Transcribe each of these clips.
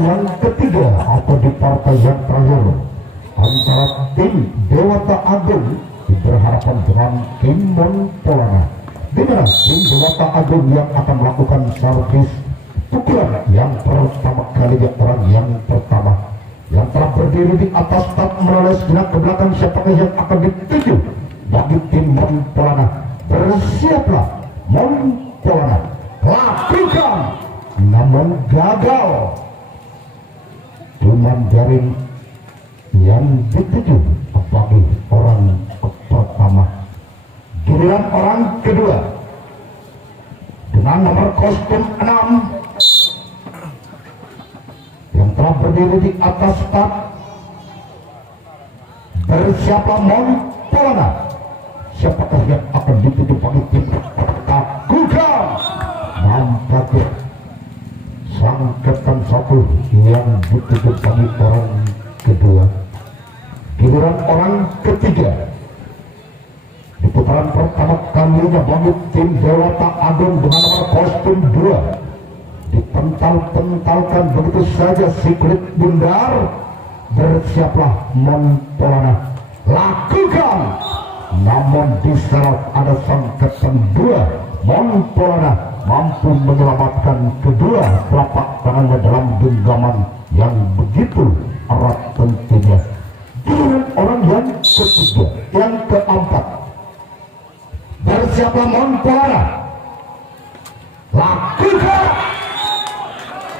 yang ketiga atau di partai yang terakhir antara tim Dewata Agung berhadapan dengan tim Montolana, di mana tim Dewata Agung yang akan melakukan servis pukulan yang pertama kali orang yang pertama yang telah berdiri di atas start menoleh sejenak ke belakang. Siapakah yang akan dituju bagi tim Montolana? Bersiaplah Montolana, lakukan, namun gagal. Cuman jaring yang dituju bagi orang pertama. Giliran orang kedua dengan nomor kostum 6 yang telah berdiri di atas start. Bersiaplah Montolana. Siapakah yang akan dituju bagi tim lakukan, nampaknya sangkatan satu yang dituju bagi orang kedua. Giliran orang ketiga di putaran pertama kalinya bagi tim Dewata Agung dengan nomor kostum 2 dipental-pentalkan begitu saja si kulit bundar. Bersiaplah Montolana, lakukan, namun diseret ada sangkatan 2. Montolana mampu menyelamatkan kedua telapak tangannya dalam genggaman yang begitu erat tentunya. Giliran orang yang ketiga, yang keempat. Bersiaplah Montolana, lakukan.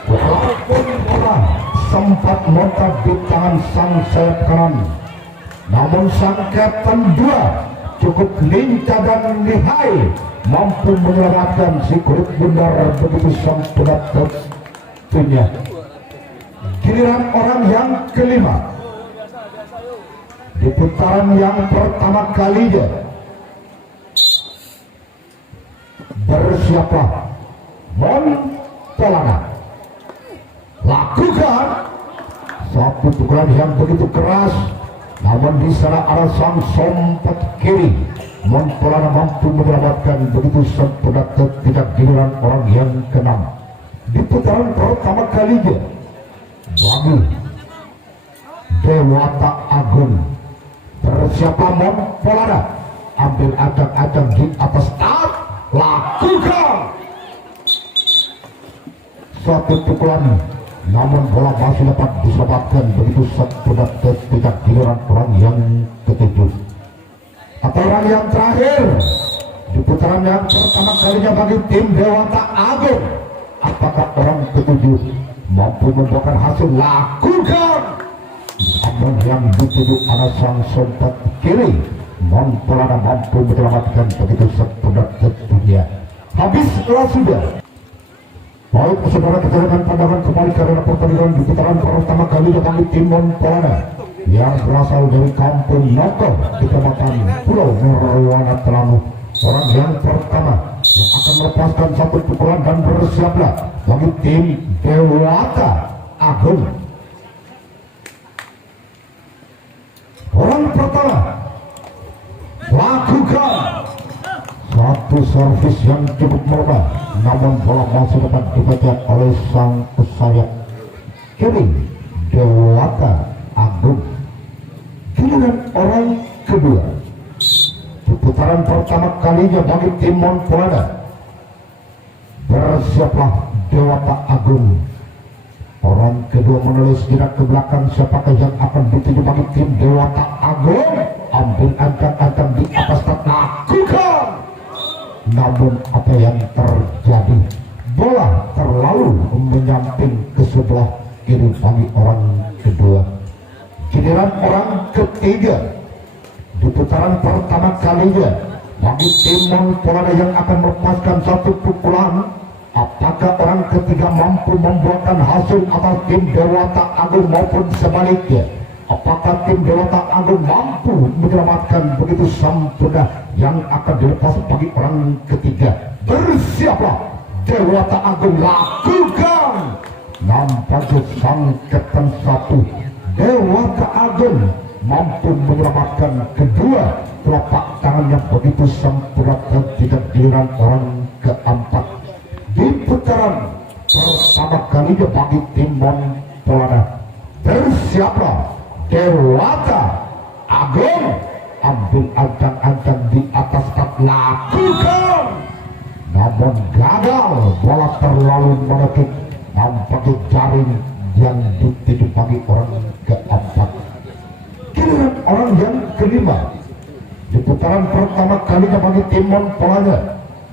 Walaupun bola sempat montar di tangan sang sayap kanan, namun sang kapten 2 cukup lincah dan lihai, mampu menyelamatkan si kulit bundar begitu sempurna tentunya. Giliran orang yang kelima di putaran yang pertama kalinya. Bersiaplah Montolana, lakukan. Satu pukulan yang begitu keras, namun di sana ada sang sompat kiri. Montolana mampu menyelamatkan begitu sempurna ketika giliran orang yang keenam di putaran pertama kalinya bagi Dewata Agung. Bersiaplah Montolana, ambil acang-acang di atas start, lakukan. Suatu pukulan, namun bola masih dapat diselamatkan begitu sempurna ketika giliran orang yang ketujuh atau orang yang terakhir di putaran yang pertama kalinya bagi tim Dewata Agung. Apakah orang ketujuh mampu membuahkan hasil? Lakukan, namun yang dituju ada sang sompat kiri. Montolana mampu menyelamatkan begitu sempurna tentunya. Habislah sudah. Baik saudara, kita akan pandangan kembali karena pertandingan di putaran pertama kali bagi tim Montolana yang berasal dari kampung Noko, Kecamatan Pulau Nerawana Telangu. Orang yang pertama yang akan melepaskan satu pukulan dan bersiaplah bagi tim Dewata Agung. Orang pertama, lakukan. Satu servis yang cukup melemah, namun bola masih dapat dibaca oleh sang pesayap kiri Dewata Agung. Giliran orang kedua di putaran pertama kalinya bagi tim Montolana. Bersiaplah Dewata Agung. Orang kedua menulis sejenak ke belakang. Siapakah yang akan dituju bagi tim Dewata Agung? Ambil angkat-angkat di atas, lakukan. Namun apa yang terjadi? Bola terlalu menyamping ke sebelah kiri bagi orang kedua. Giliran orang ketiga di putaran pertama kalinya bagi tim Montolana yang akan melepaskan satu pukulan. Apakah orang ketiga mampu membuahkan hasil atas tim Dewata Agung maupun sebaliknya? Apakah tim Dewata Agung mampu menyelamatkan begitu sempurna yang akan dilepas bagi orang ketiga? Bersiaplah Dewata Agung, lakukan. Nampaknya sang kapten 1 Dewata Agung mampu menyelamatkan kedua telapak tangannya begitu sempurna ketika giliran orang keempat di putaran pertama kalinya bagi tim Montolana. Polana bersiaplah Dewata Agung ambil ancang-ancang di atas tak lakukan, namun gagal. Bola terlalu menekik, nampaknya jaring yang dituju bagi orang keempat. Giliran orang yang kelima di putaran pertama kalinya bagi tim Monpolana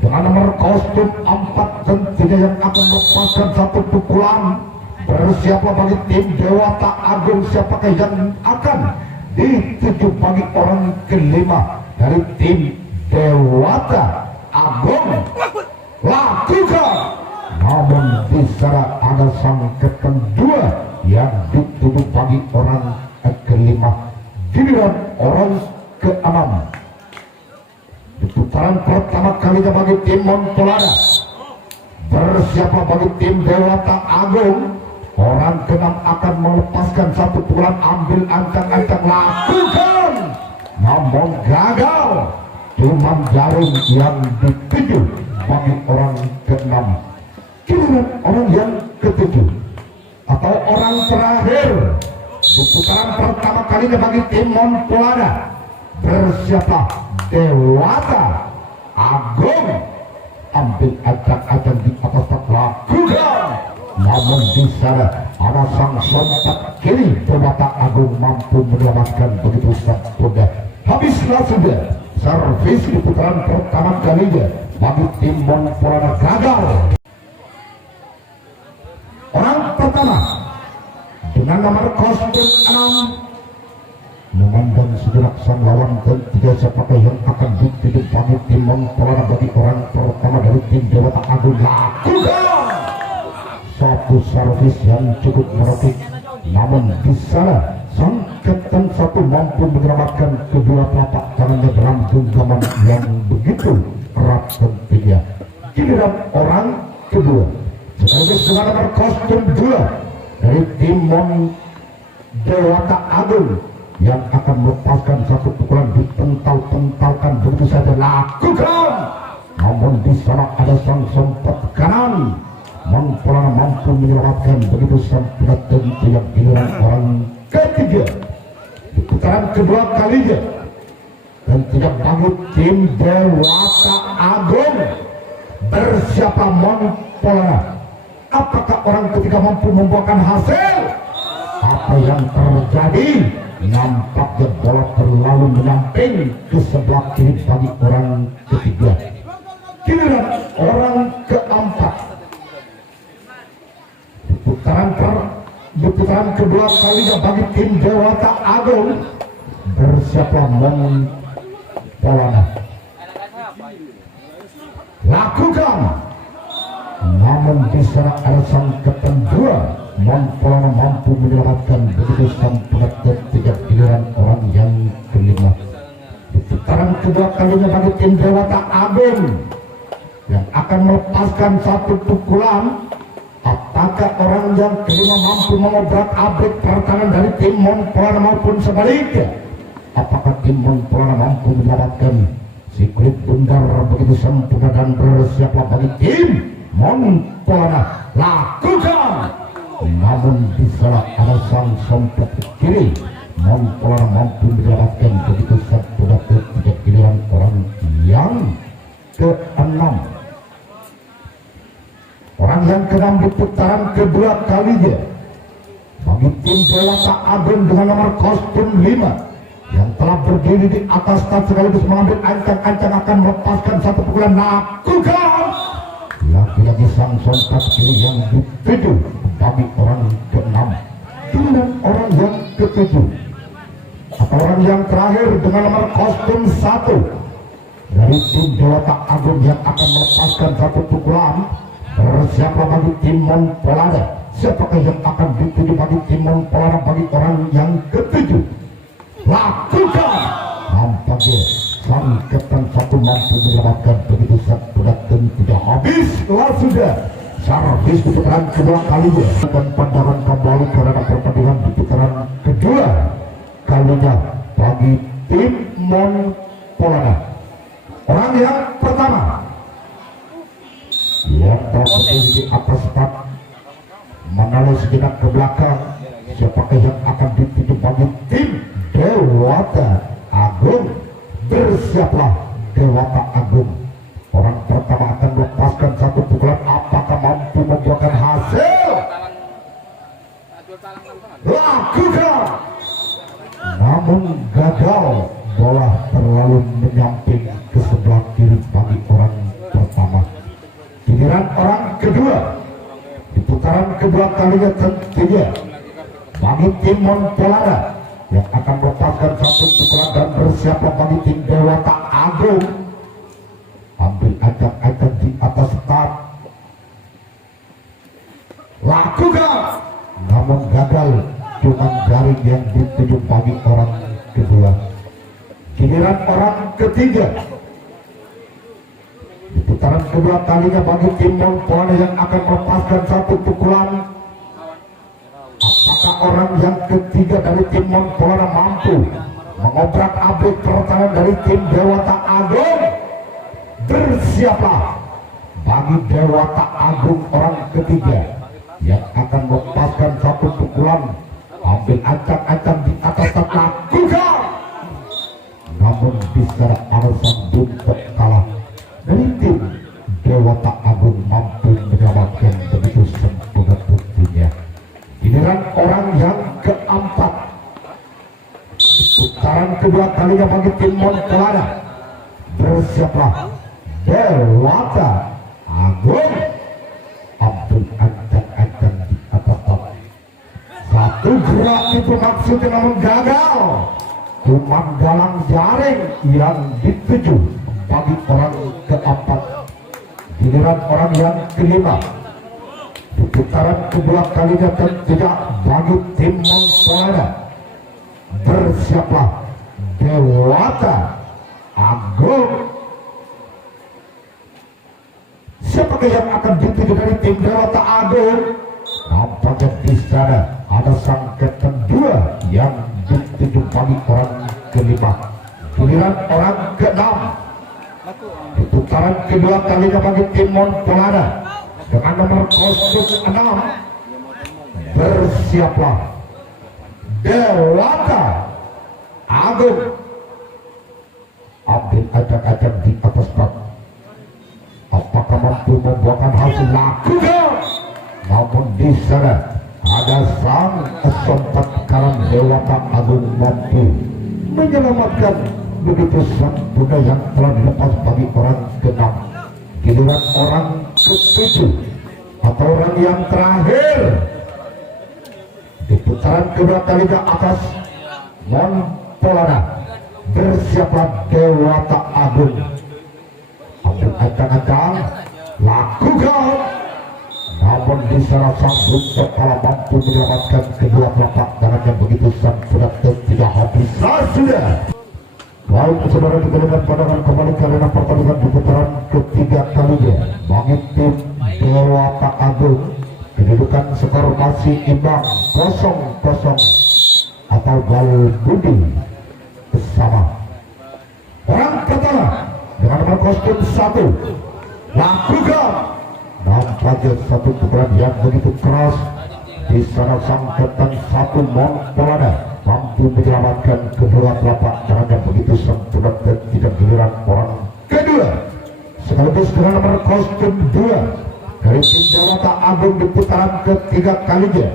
dengan nomor kostum 4 dan 3 yang akan melepaskan satu pukulan. Bersiaplah bagi tim Dewata Agung, siapakah yang akan dituju bagi orang kelima dari tim Dewata Agung. Lakukan, namun di sana ada sang kedua yang dituju bagi orang kelima. Giliran orang keenam di putaran pertama kalinya bagi tim Monpolana. Bersiaplah bagi tim Dewata Agung. Orang keenam akan melepaskan satu pukulan, ambil ancang-ancang, lakukan, namun gagal. Cuma jaring yang dituju bagi orang keenam. Giliran orang yang ketujuh atau orang terakhir di putaran pertama kalinya bagi tim Monpolana. Bersiaplah Dewata Agung, ambil ancang-ancang di atas tak, lakukan, namun di sana ada sang sontak kiri. Dewata Agung mampu menyelamatkan begitu saja. Habislah sudah servis di putaran pertama kalinya bagi tim Monpolana gagal. Orang pertama dengan nomor kostum 6 memandang sejenak sang lawan ketiga, siapakah yang akan dituju bagi tim Monpolana. Bagi orang pertama dari tim Dewata Agung, lakukan satu servis yang cukup meroket, namun di sana sang kapten satu mampu menyelamatkan kedua telapak tangannya dalam genggaman yang begitu erat tentunya. Giliran orang kedua sekaligus dengan nomor kostum 2 dari tim Dewata Agung yang akan melepaskan satu pukulan, ditental-tentalkan begitu saja, lakukan, namun di sana ada sang sempat kanan. Monpolana mampu menyelamatkan begitu sampai tentu. Yang giliran orang ketiga di putaran kedua kalinya dan tidak bagi tim Dewata Agung. Bersiapa Monpolana? Apakah orang ketiga mampu membuahkan hasil? Apa yang terjadi? Nampaknya bola terlalu menyamping ke sebelah kiri bagi orang ketiga. Giliran orang keempat di putaran kedua kalinya bagi tim Dewata Agung. Bersiaplah Monpolana, lakukan, namun di sana ada sang kapten 2. Monpolana mampu menyelamatkan begitu sampai ketiga. Giliran orang yang kelima di putaran kedua kalinya bagi tim Dewata Agung yang akan melepaskan satu pukulan. Apakah orang yang kelima mampu mengobrak-abrik pertahanan dari tim Monpolana maupun sebaliknya? Apakah tim Monpolana mampu menyelamatkan si kulit bundar begitu sempurna? Dan bersiaplah bagi tim Monpolana, lakukan, namun di sana ada sang sompet kiri. Monpolana mampu menyelamatkan begitu sempurna ketiga. Giliran orang yang keenam. Orang yang keenam di putaran kedua kalinya bagi tim Dewata Agung dengan nomor kostum 5 yang telah berdiri di atas stad sekaligus mengambil ancang-ancang akan melepaskan satu pukulan, lakukan, lagi-lagi sang sontak kiri yang dituju bagi orang keenam. Giliran orang yang ketujuh atau orang yang terakhir dengan nomor kostum 1 dari tim Dewata Agung yang akan melepaskan satu pukulan. Bersiaplah bagi tim Monpolana? Siapakah yang akan dituju bagi tim Monpolana? Bagi orang yang ketujuh, lakukan, nampaknya sang kapten satu mampu menyelamatkan begitu saja. Tidak habislah sudah servis di putaran kedua kalinya. Dan pandangan kembali karena pertandingan di putaran kedua kalinya bagi tim Monpolana. Orang yang pertama yang berdiri di atas stad menoleh sejenak ke belakang. Siapakah yang akan dituju bagi tim Dewata Agung? Bersiaplah Dewata Agung. Orang pertama akan melepaskan satu pukulan. Apakah mampu membuahkan hasil? Lakukan, namun gagal. Bola terlalu menyamping ke sebelah kiri bagi orang pertama. Giliran orang kedua, di putaran kedua kalinya tentunya bagi tim Montpellier yang akan melepaskan satu pukulan dan bersiaplah bagi tim Dewata Agung. Ambil acak-acak di atas start. Lakukan, namun gagal. Cuma garing yang dituju bagi orang kedua. Giliran orang ketiga, di putaran kedua kalinya bagi tim Montpellier yang akan melepaskan satu pukulan. Apakah orang yang ketiga dari tim Montpellier mampu mengobrak-abrik pertahanan dari tim Dewata Agung? Bersiaplah bagi Dewata Agung orang ketiga yang akan melepaskan satu pukulan. Ambil acak-acak di atas lakukan, namun bisa alasan untuk kalah dari tim Dewata Agung mampu menyelamatkan begitu sempurna tentunya. Giliran orang yang keempat, putaran kedua kalinya bagi tim Montpellier. Bersiaplah Dewata Agung. Ambil acak-acak di atas satu gerak itu maksudnya namun gagal. Cuma dalam jaring yang dituju bagi orang keempat. Giliran orang yang kelima, di putaran kedua kalinya tentunya bagi tim Montpellier. Bersiaplah Dewata Agung. Siapakah yang akan dituju dari tim Dewata Agung? Nampaknya di sana ada sang kapten dua yang dituju bagi orang kelima. Giliran orang keenam, di putaran kedua kalinya bagi tim Montpellier dengan nomor 06. Bersiaplah Dewata Agung. Ambil acak-acak di atas bak. Apakah mampu membuahkan hasil? Lakukan, namun di sana ada sang sempat karang Dewata Agung mampu menyelamatkan begitu sempurna yang telah dilepas bagi orang keenam. Giliran orang ketujuh atau orang yang terakhir, di putaran kedua kalinya atas Montpellier. Bersiaplah Dewata Agung. Ambil acak-acak, lakukan, namun di sana sang buntut kalah mampu menyelamatkan kedua telapak tangannya begitu sudah tidak habis sudah. Baik saudara, kita lihat pandangan kembali ke arena pertandingan di putaran ketiga kalinya bagi tim Dewata Agung. Kedudukan skor masih imbang 0-0 atau gol budi bersama. Orang pertama dengan nomor kostum 1, lakukan. Nampaknya satu pukulan yang begitu keras. Di sana sang kapten 1 Montpellier mampu menyelamatkan kedua telapak tangannya begitu sempurna dan tidak. Giliran orang kedua sekaligus dengan nomor kostum 2 dari tim Dewata Agung di putaran ketiga kalinya.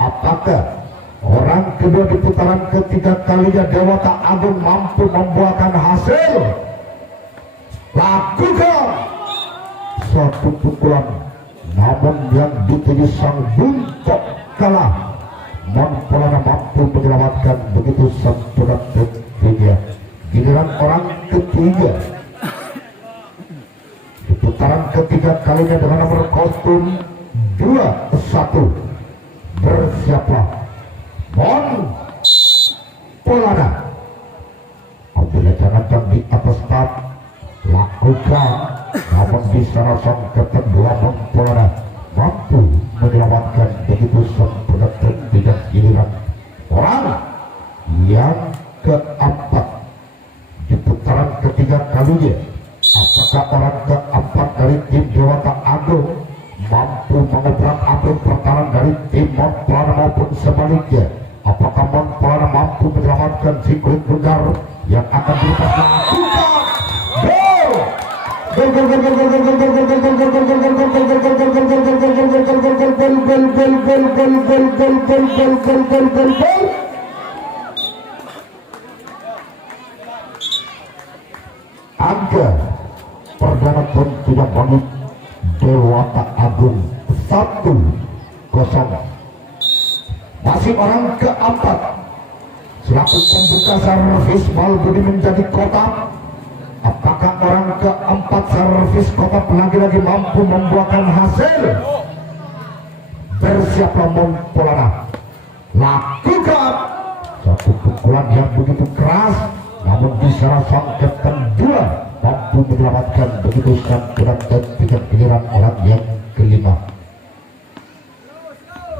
Apakah orang kedua di putaran ketiga kalinya Dewata Agung mampu membuahkan hasil? Lakukan satu pukulan, namun yang dituju sang buntut kalah. Montpellier mampu menyelamatkan begitu sempurna tentunya. Giliran orang ketiga di putaran ketiga kalinya dengan nomor kostum 21. Bersiaplah Montpellier. Ambil jangan di atas start, lakukan, namun di sana sang kapten dua Montpellier mampu menyelamatkan begitu sempurna tentunya. Giliran orang yang keempat di putaran ketiga kalinya. Apakah orang keempat dari tim Dewata Agung mampu mengobrak-abrik pertahanan dari Angka perdana pun tidak bagi Dewata Agung 1-0. Masih orang keempat selaku pembuka servis bal Budi menjadi kotak. Apakah orang keempat servis kotak lagi-lagi mampu membuahkan hasil? Bersiaplah Montolana, lakukan satu pukulan yang begitu keras, namun bisa sangket kedua mampu menyelamatkan begitu santunan dan tiga giliran orang yang kelima.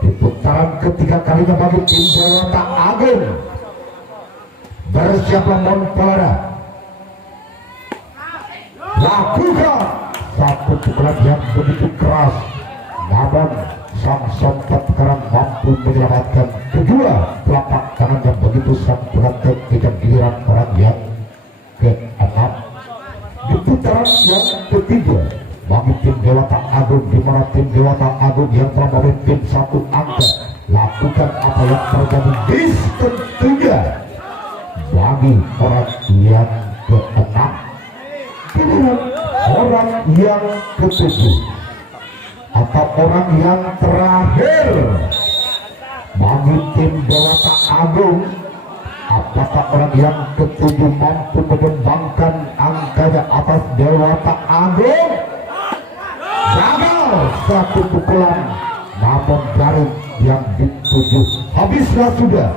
Di putaran ketiga kalinya bagi tim Dewata Agung, bersiaplah Montolana, lakukan satu pukulan yang begitu keras, namun sang sempat sekarang mampu menyelamatkan kedua telapak tangan yang begitu santunan dan tiga giliran orang yang keenam. Di putaran yang ketiga bagi tim Dewata Agung, di mana tim Dewata Agung yang telah memimpin satu angka, lakukan apa yang terjadi tentunya bagi orang yang keenam. Pilihan orang yang ketujuh atau orang yang terakhir bagi tim Dewata Agung. Apakah orang yang ketujuh mampu menyumbangkan angkanya atas Dewata Agung? Gagal satu pukulan, namun garing yang dituju habislah sudah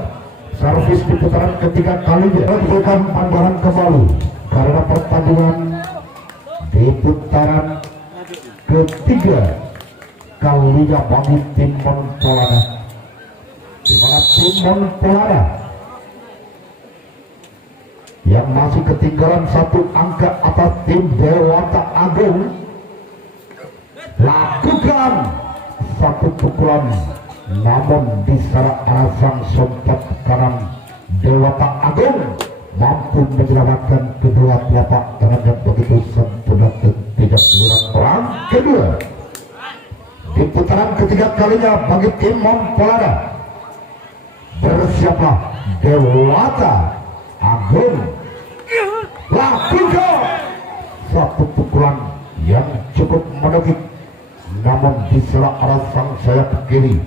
servis di putaran ketiga kalinya. Berikan pandangan kembali karena pertandingan di putaran ketiga kalinya bagi tim Montolana, di mana tim Montolana yang masih ketinggalan satu angka atas tim Dewata Agung, lakukan satu pukulan, namun di arah sang sempat kanan Dewata Agung mampu menyelamatkan kedua telapak tangan yang begitu sempurna dan tidak kurang. Orang kedua di putaran ketiga kalinya bagi tim Montolana, bersiaplah Dewata Agung, lakukan satu pukulan yang cukup menukik, namun di arah sang sayap kiri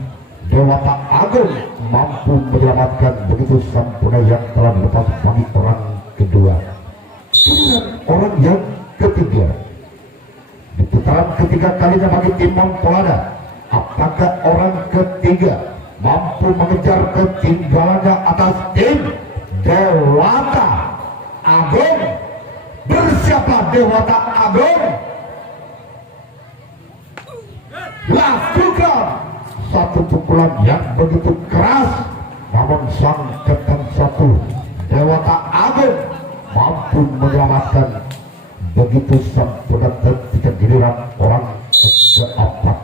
Dewata Agung mampu menyelamatkan begitu sempurna yang telah dilepas bagi orang kedua. Kemudian orang yang ketiga di putaran ketiga kalinya bagi tim Montolana, apakah orang ketiga mampu mengejar ketinggalannya atas tim Dewata Agung? Bersiaplah Dewata Agung, lakukan satu pukulan yang begitu keras, namun sang ketan satu Dewata Agung mampu menyelamatkan begitu sempurna ketika giliran orang keempat.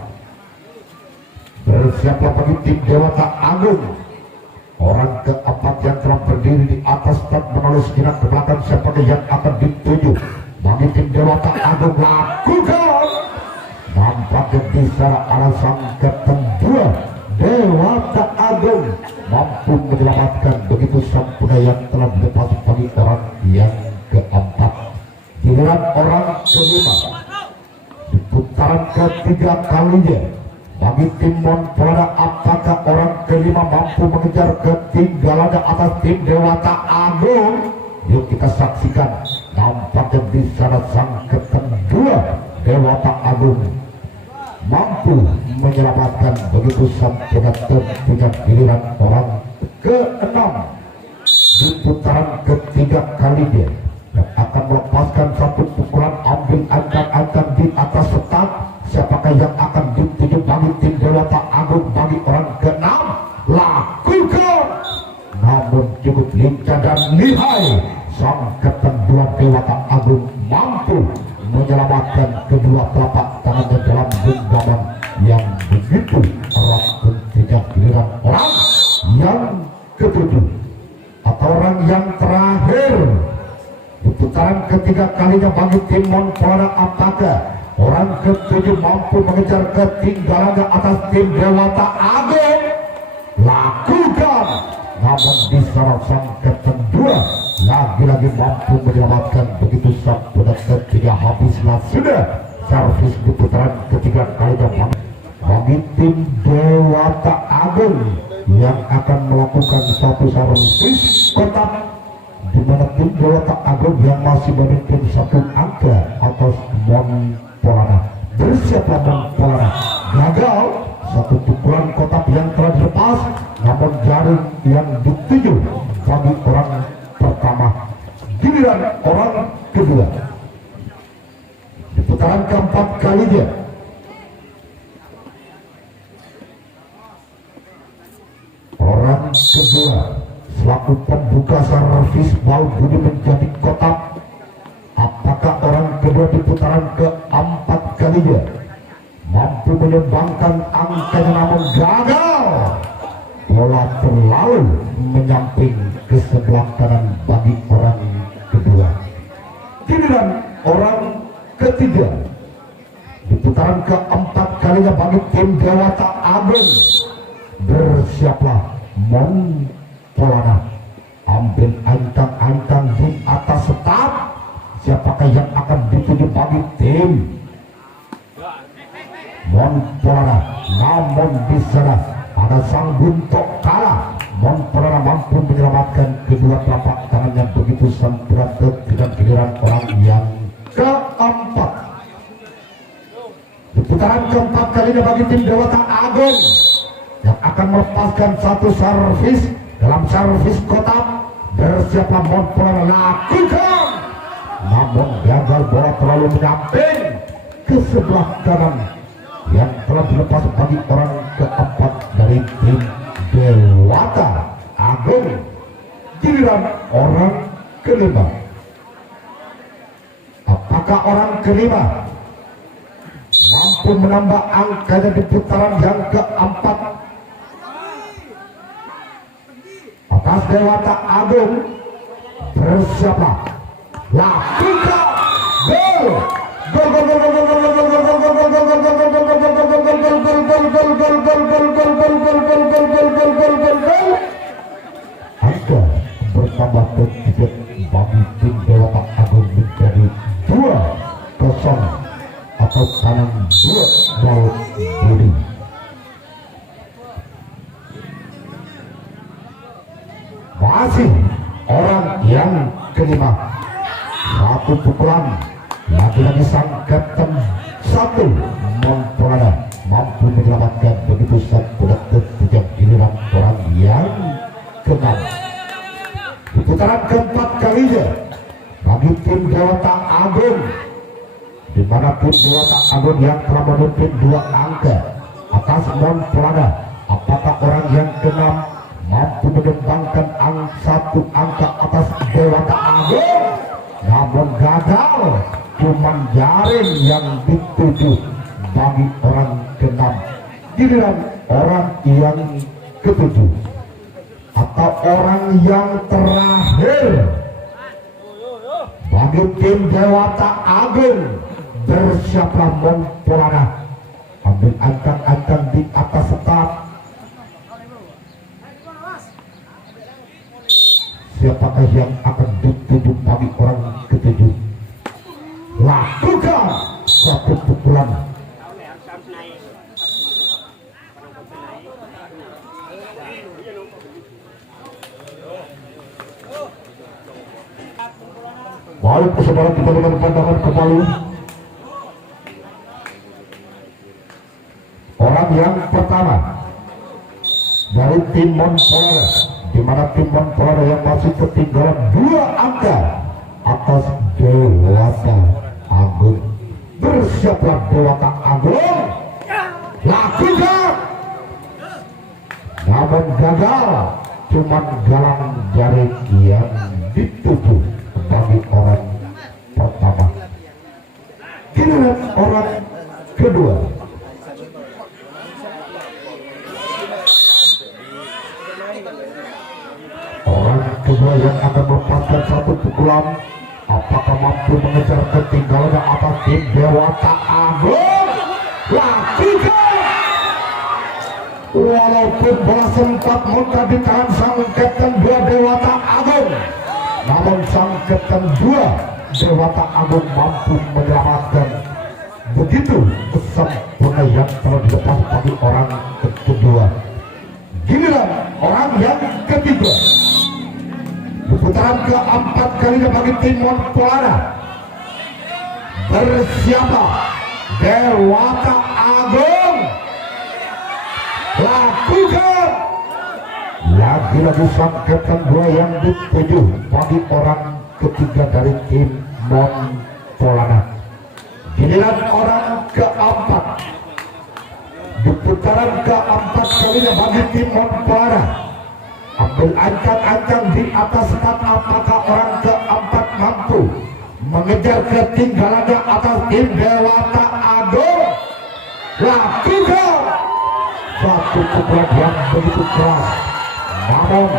Bersiaplah bagi tim Dewata Agung, orang keempat yang telah berdiri di atas dan menoleh sejenak ke belakang siapakah yang akan dituju bagi tim Dewata Agung? Lakukan nampaknya di arah sang ketan dua Dewata Agung mampu menyelamatkan begitu sempurna yang telah dilepas bagi orang yang keempat. Giliran orang kelima di putaran ketiga kalinya bagi tim Montolana, apakah orang kelima mampu mengejar ketinggalannya atas tim Dewata Agung? Yuk kita saksikan. Nampaknya di sana sang ketan dua Dewata Agung mampu menyelamatkan begitu sempurna tentunya giliran orang keenam di putaran ketiga kalinya yang akan melepaskan satu pukulan ambil angkat-angkat di atas setat. Siapakah yang akan dituju bagi tim Dewata Agung bagi orang keenam? Lakukan, namun cukup lincah dan lihai sang ketan dua Dewata Agung mampu menyelamatkan kedua telapak tangannya dalam genggaman yang begitu erat tentunya giliran orang yang ketujuh atau orang yang terakhir di putaran ketiga kalinya bagi tim Montolana, apakah Orang ketujuh mampu mengejar ketinggalannya atas tim Dewata Agung. Lakukan, namun di sana sang kedua lagi-lagi mampu menyelamatkan. Begitu sang putaran ketiga habislah sudah servis di putaran ketiga kalinya bagi tim Dewata Agung yang akan melakukan satu servis kotak, di mana tim Dewata Agung yang masih memimpin satu angka atas Monpolana. Bersiaplah Monpolana, gagal satu pukulan kotak yang telah dilepas, namun jaring yang dituju bagi orang pertama, giliran orang kedua di putaran keempat kalinya. Orang kedua selaku pembuka servis bal budi menjadi kotak. Apakah orang kedua di putaran keempat kalinya mampu menyumbangkan angkanya, namun gagal. Bola terlalu menyamping ke sebelah kanan bagi orang kedua. Giliran orang ketiga di putaran keempat kalinya bagi tim Dewata Agung. Bersiaplah Monpolana, ambil ancang-ancang di atas start. Siapakah yang akan dituju bagi tim Monpolana? Namun di sana ada sang buntok kalah. Monpolana mampu menyelamatkan kedua telapak tangannya. Begitu sempurna dengan giliran orang yang keempat di putaran keempat kalinya bagi tim Dewata Agung yang akan melepaskan satu servis dalam servis kotak. Bersiaplah Monpolana, lakukan, namun gagal. Bola terlalu menyamping ke sebelah kanan yang telah dilepas bagi orang keempat dari tim Dewata Agung. Giliran orang kelima. Apakah orang kelima mampu menambah angkanya di putaran yang keempat atas Dewata Agung? Bersiaplah, lakukan, gol, gol, gol, gol, gol, gol, gol, gol, gol, gol, gol, gol, angka bertambah ke 3 bagi tim Dewata Agung menjadi 2-0 atau kanan 2 gol budi. Masih orang yang kelima, satu pukulan lagi-lagi sang kapten satu Monpolana mampu menyelamatkan. Begitu satu detik tidak giliran orang yang keenam di putaran keempat kalinya bagi tim Dewata Agung, di mana tim Dewata Agung yang telah memimpin 2 angka atas Monpolana. Apakah orang yang keenam mampu menyumbangkan satu angka atas Dewata Agung? Namun gagal, cuman jaring yang dituju bagi orang keenam. Giliran orang yang ketujuh atau orang yang terakhir bagi tim Dewata Agung. Bersiaplah Monpolana, ambil ancang-ancang di atas start. Siapakah yang akan dituju bagi orang ketujuh? Lakukan satu pukulan. Baik saudara, kita dengan pandangan kembali orang yang pertama dari tim Monpolana, di mana tim Monpolana yang masih ketinggalan 2 angka atas Dewata Agung. Bersiaplah Dewata Agung, lakukan, namun gagal, cuman galang jaring yang dituju bagi orang pertama. Giliran orang kedua. Orang kedua yang akan melepaskan satu pukulan. apakah mampu mengejar ketinggalan atas tim Dewata Agung? Lakukan. Walaupun bola sempat muncul di tangan sang Kapten 2 Dewata Agung, namun sang Kapten 2 Dewata Agung mampu menyelamatkan. Begitu sempurna yang telah dilepas bagi orang kedua. Giliran orang yang ketiga. Di putaran keempat kalinya bagi tim Montpellier. Bersiaplah Dewata Agung. Lakukan. Lagi-lagi sang Kapten 2 yang dituju bagi orang ketiga dari tim Montpellier. Giliran orang keempat. Di putaran keempat kalinya bagi tim Montpellier. Ambil ancang-ancang di atas start. Apakah orang keempat mampu mengejar ketinggalannya atas tim Dewata Agung? Lakukan. Satu pukulan yang begitu keras, namun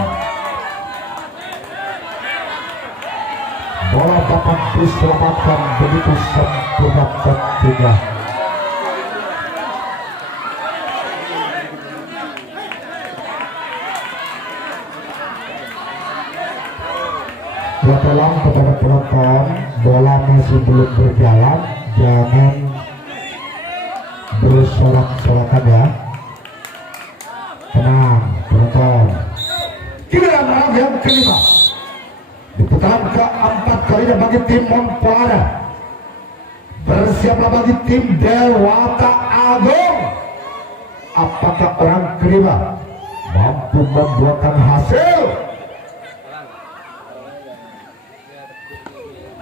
bola dapat diselamatkan begitu sempurna tentunya. Ya, tolong kepada penonton, bola masih belum berjalan, jangan bersorak-sorakan ya. Tenang, penonton. Giliran orang yang kelima. Di putaran keempat kalinya bagi tim Montpellier. Bersiaplah bagi tim Dewata Agung. Apakah orang kelima mampu membuahkan hasil?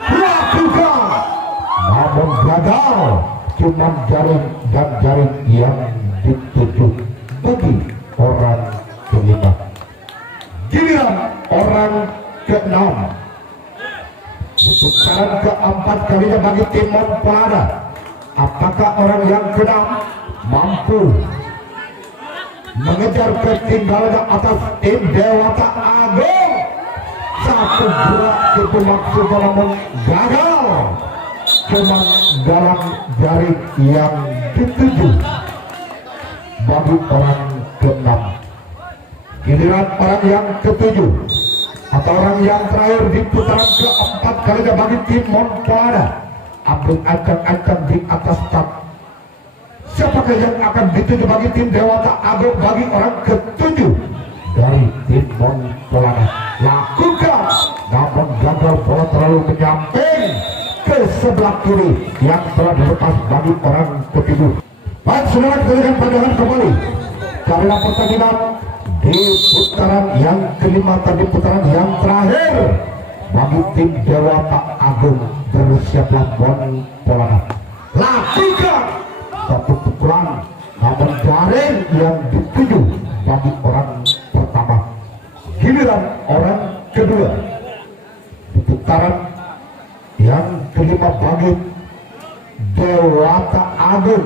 Lakukan. Namun gagal. Cuma jaring dan jaring yang dituju bagi orang kelima. Giliran orang keenam. Di putaran keempat kalinya bagi tim Montpellier. Apakah orang yang keenam mampu mengejar ketinggalan atas tim Dewata Agung? Satu gerak itu maksudnya, namun gagal. Cuma dalam jaring yang dituju bagi orang keenam. Giliran orang yang ketujuh atau orang yang terakhir di putaran keempat kalinya bagi tim Montpellier. Ambil ancang-ancang di atas start. Siapakah yang akan dituju bagi tim Dewata Agung bagi orang ketujuh dari tim Montpellier? Lakukan. Namun gagal, bola terlalu menyamping ke sebelah kiri yang telah dilepas bagi orang ketujuh. Baik, saudara, kita lihat pandangan kembali karena pertandingan di putaran yang kelima, tadi putaran yang terakhir bagi tim Dewata Agung. Bersiaplah Montpellier. Lakukan. Satu pukulan, namun jaring yang dituju bagi orang pertama. Giliran orang kedua di putaran yang kelima bagi Dewata Agung,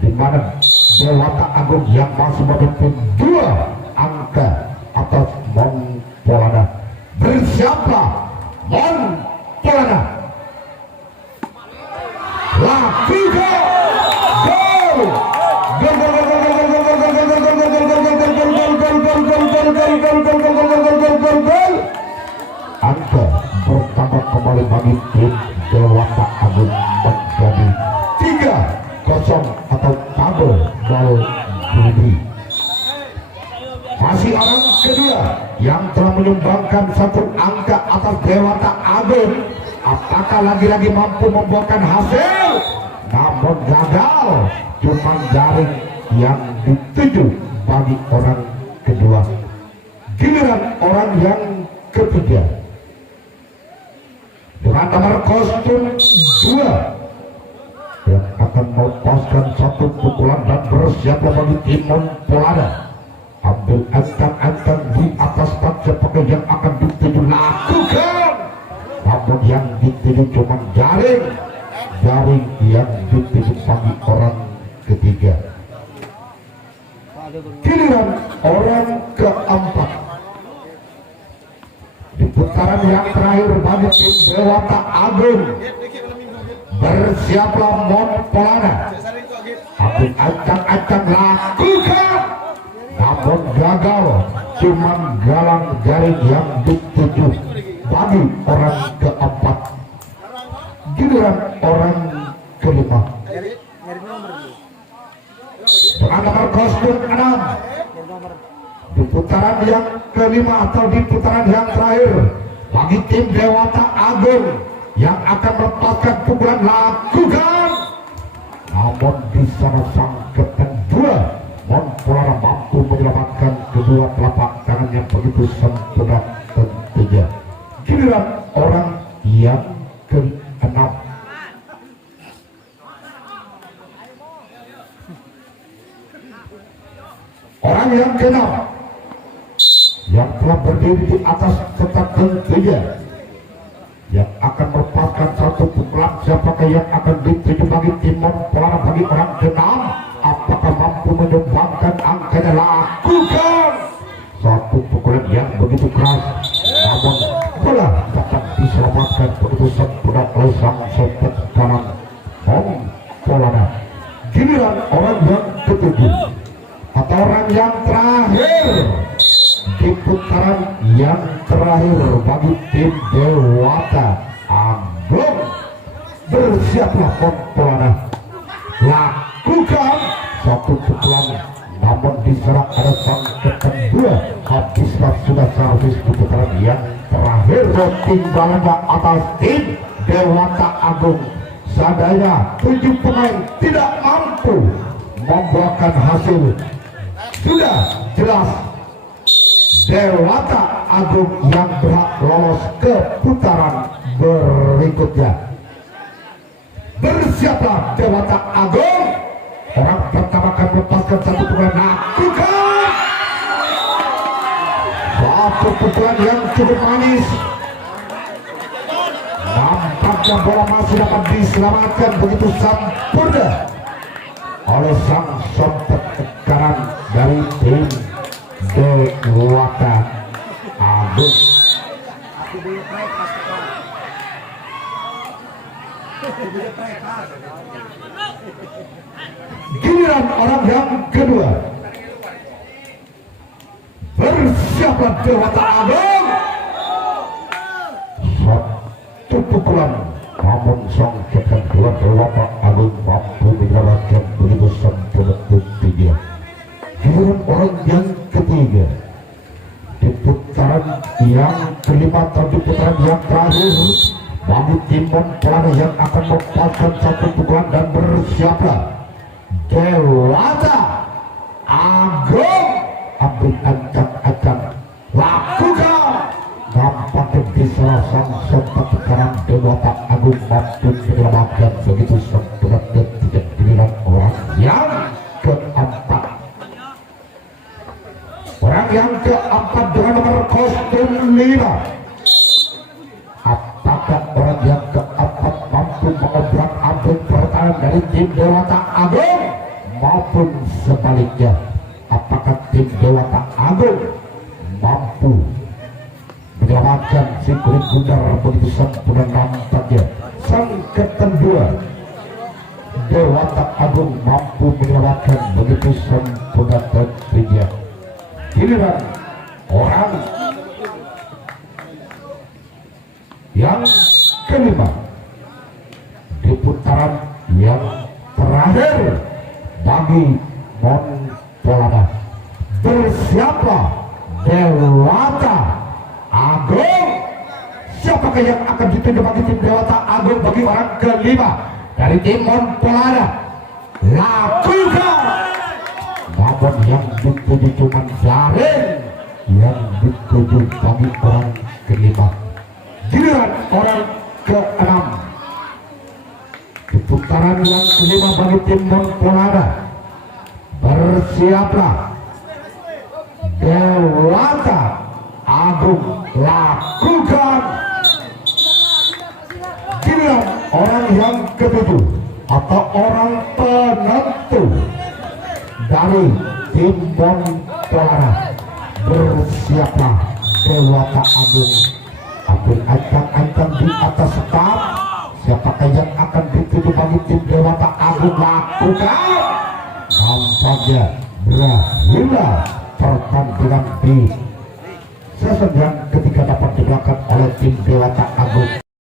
di mana Dewata Agung yang masih memimpin 2 angka atas Montpellier. Bersiaplah Montpellier. Lakukan. Angka bertambah kembali bagi tim Dewata Agung menjadi 3-0 atau tabel gol budi. Masih orang kedua yang telah menyumbangkan 1 angka atas Dewata Agung. Apakah lagi-lagi mampu membuahkan hasil? Namun gagal. Cuma jaring yang dituju bagi orang kedua. Giliran orang yang ketiga dengan nomor kostum 2 yang akan melepaskan 1 pukulan dan bersiaplah bagi tim Montpellier. Ambil ancang-ancang di atas start. Siapakah yang akan dituju? Lakukan. Namun yang dituju cuma jaring yang dituju bagi orang ketiga. Giliran orang keempat di putaran yang terakhir bagi bagi tim Dewata Agung. Bersiaplah Mon Polana. Agung ancang-ancang lakukan, namun gagal. Cuman galang jaring yang dituju bagi orang keempat. Giliran orang kelima dengan nomor kostum 6 di putaran yang kelima atau di putaran yang terakhir bagi tim Dewata Agung yang akan melepaskan pukulan lakukan. Namun di sana sang kedua Mon Polana mampu menyelamatkan kedua telapak tangan yang begitu sempurna tentunya. Giliran orang yang ke-6 orang yang ke-6 yang telah berdiri di atas tetap tentunya yang akan melepaskan satu pukulan. Siapakah yang akan dituju bagi tim Mon Polana bagi orang ke-6? Apakah mampu menyumbangkan angkanya? Lakukan satu pukulan yang begitu keras, namun bola dapat diselamatkan begitu sempurna oleh sang sobat kanan Mon Polana. Giliran orang yang ketujuh atau orang yang terakhir di putaran yang terakhir bagi tim Dewata Agung. Bersiaplah Mon Polana, lakukan satu pukulan, namun diserang ada sang kedua. Habislah sudah servis di putaran yang terakhir. Ketinggalannya atas tim Dewata Agung. Sadaya 7 pemain tidak mampu membuahkan hasil. Sudah jelas Dewata Agung yang berhak lolos ke putaran berikutnya. Bersiaplah Dewata Agung. Orang pertama akan melepaskan satu pukulan, lakukan satu pukulan yang cukup manis. Nampaknya bola masih dapat diselamatkan begitu sempurna oleh sang sompet kanan dari tim Dewata Agung. Giliran orang yang kedua. Bersiaplah Dewata Agung. Satu pukulan, namun sang kedua Dewata Agung mampu menyelamatkan begitu sempurna tentunya. Giliran orang yang ketiga di putaran yang kelima atau di putaran yang terakhir bagi tim Mon Polana yang akan melepaskan satu pukulan. Dan bersiaplah Dewata Agung. Ambil ancang-ancang, lakukan. Nampaknya di salah sang sempat sekarang Dewata Agung mampu menyelamatkan begitu sempurna dan tidak. Giliran orang yang keempat. Orang yang keempat dengan nomor kostum 5. Apakah orang yang keempat mampu mengobrak-abrik pertahanan dari tim Dewata Agung maupun sebaliknya? Apakah tim Dewata Agung mampu menyelamatkan si kulit gundar begitu sempurna? Nampaknya sang kedua Dewata Agung mampu menyelamatkan begitu sempurna tentunya. Giliran orang yang kelima di putaran yang terakhir bagi Mon Polana. Bersiaplah Dewata Agung. Siapakah yang akan ditunjuk bagi tim Dewata Agung bagi orang kelima dari tim Mon Polana? Lakukan. Namun yang dituju cuma jaring yang dituju bagi orang kelima. Giliran orang ke-6 di putaran yang kelima bagi tim Mon Polana. Bersiaplah Dewata Agung, lakukan. Giliran orang yang ketujuh atau orang penentu dari tim Mon Polana. Bersiaplah Dewata Agung. Ampun ancang-ancang di atas start. Siapakah yang akan dituju bagi tim Dewata Agung? Lakukan. Nampaknya berakhirlah pertandingan di season yang ketika dapat dilakukan oleh tim Dewata Agung.